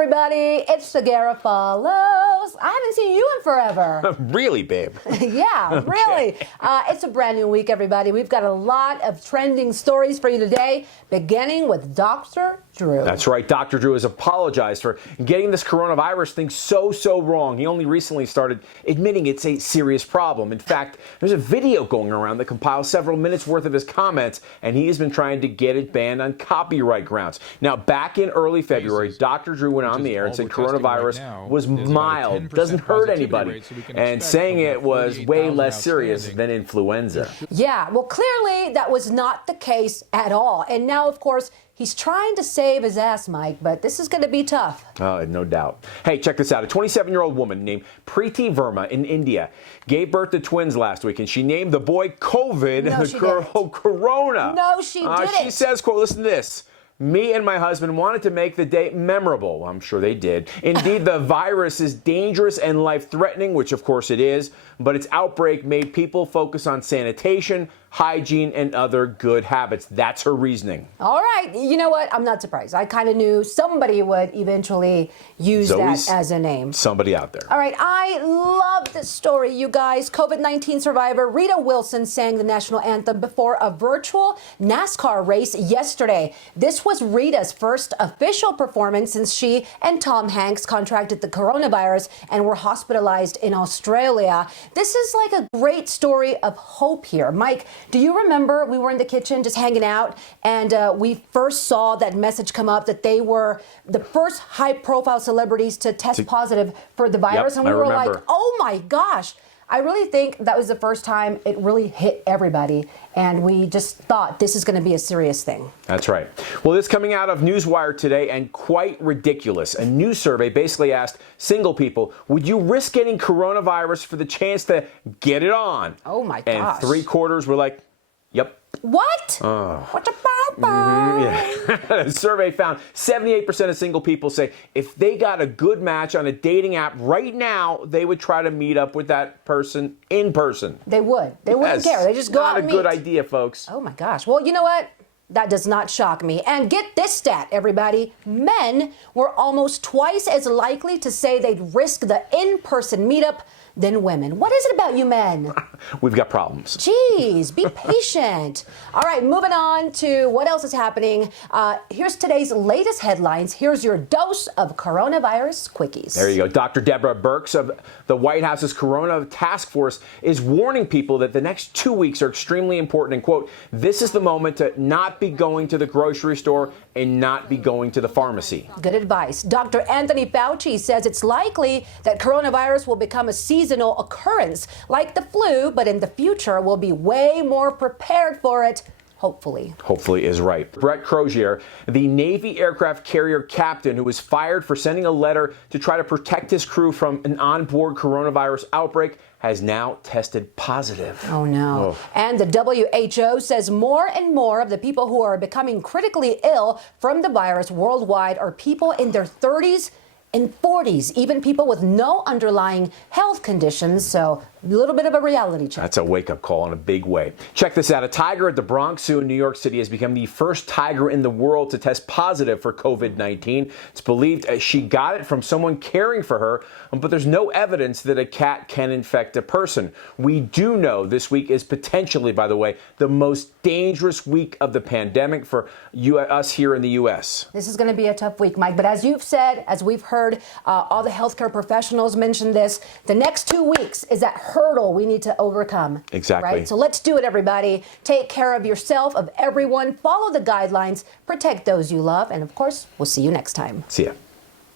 everybody. It's the Garofalos. I haven't seen you in forever. Really, babe? Yeah, really. It's a brand new week, everybody. We've got a lot of trending stories for you today, beginning with Dr. Drew. That's right. Dr. Drew has apologized for getting this coronavirus thing so wrong. He only recently started admitting it's a serious problem. In fact, there's a video going around that compiles several minutes worth of his comments, and he has been trying to get it banned on copyright grounds. Now, back in early February, Dr. Drew went on the air and said coronavirus was mild, doesn't hurt anybody, and saying it was way less serious than influenza. Yeah, well, clearly that was not the case at all. And now, of course, he's trying to save his ass, Mike, but this is going to be tough. Oh, no doubt. Hey, check this out. A 27-year-old woman named Preeti Verma in India gave birth to twins last week, and she named the boy COVID and the girl Corona. No, she didn't. She says, quote, listen to this. Me and my husband wanted to make the day memorable. I'm sure they did. Indeed, the virus is dangerous and life-threatening, which of course it is, but its outbreak made people focus on sanitation, hygiene, and other good habits. That's her reasoning. All right. You know what? I'm not surprised. I kind of knew somebody would eventually use that as a name. Somebody out there. All right. I love this story, you guys. COVID-19 survivor Rita Wilson sang the national anthem before a virtual NASCAR race yesterday. This was Rita's first official performance since she and Tom Hanks contracted the coronavirus and were hospitalized in Australia. This is like a great story of hope here. Mike, do you remember we were in the kitchen just hanging out and we first saw that message come up that they were the first high-profile celebrities to test positive for the virus? Yep, and we were remember. like, oh my gosh. I really think that was the first time it really hit everybody, and we just thought this is going to be a serious thing. That's right. Well, this coming out of Newswire today, and quite ridiculous. A new survey basically asked single people, would you risk getting coronavirus for the chance to get it on? Oh my and gosh. 3/4 were like, yep. What? What the Yeah. The survey found 78% of single people say if they got a good match on a dating app right now, they would try to meet up with that person in person. They would. They wouldn't care. They just go out and meet. Not a good idea, folks. Oh my gosh. Well, you know what? That does not shock me. And get this stat, everybody. Men were almost twice as likely to say they'd risk the in-person meetup than women. What is it about you men? We've got problems. Jeez, be patient. All right, moving on to what else is happening. Here's today's latest headlines. Here's your dose of coronavirus quickies. There you go. Dr. Deborah Birx of the White House's Corona Task Force is warning people that the next 2 weeks are extremely important. And, quote, this is the moment to not be going to the grocery store and not be going to the pharmacy. Good advice. Dr. Anthony Fauci says it's likely that coronavirus will become a seasonal occurrence like the flu, but in the future we'll be way more prepared for it. Hopefully. Hopefully is right. Brett Crozier, the Navy aircraft carrier captain who was fired for sending a letter to try to protect his crew from an onboard coronavirus outbreak, has now tested positive. Oh, no. Oh. And the WHO says more and more of the people who are becoming critically ill from the virus worldwide are people in their 30s and 40s, even people with no underlying health conditions. So a little bit of a reality check. That's a wake-up call in a big way. Check this out. A tiger at the Bronx Zoo in New York City has become the first tiger in the world to test positive for COVID-19. It's believed she got it from someone caring for her, but there's no evidence that a cat can infect a person. We do know this week is potentially, by the way, the most dangerous week of the pandemic for us here in the U.S. This is going to be a tough week, Mike. But as you've said, as we've heard, all the healthcare professionals mention this, the next 2 weeks is that hurdle we need to overcome. Exactly. Right? So let's do it, everybody. Take care of yourself, of everyone. Follow the guidelines. Protect those you love. And, of course, we'll see you next time. See ya.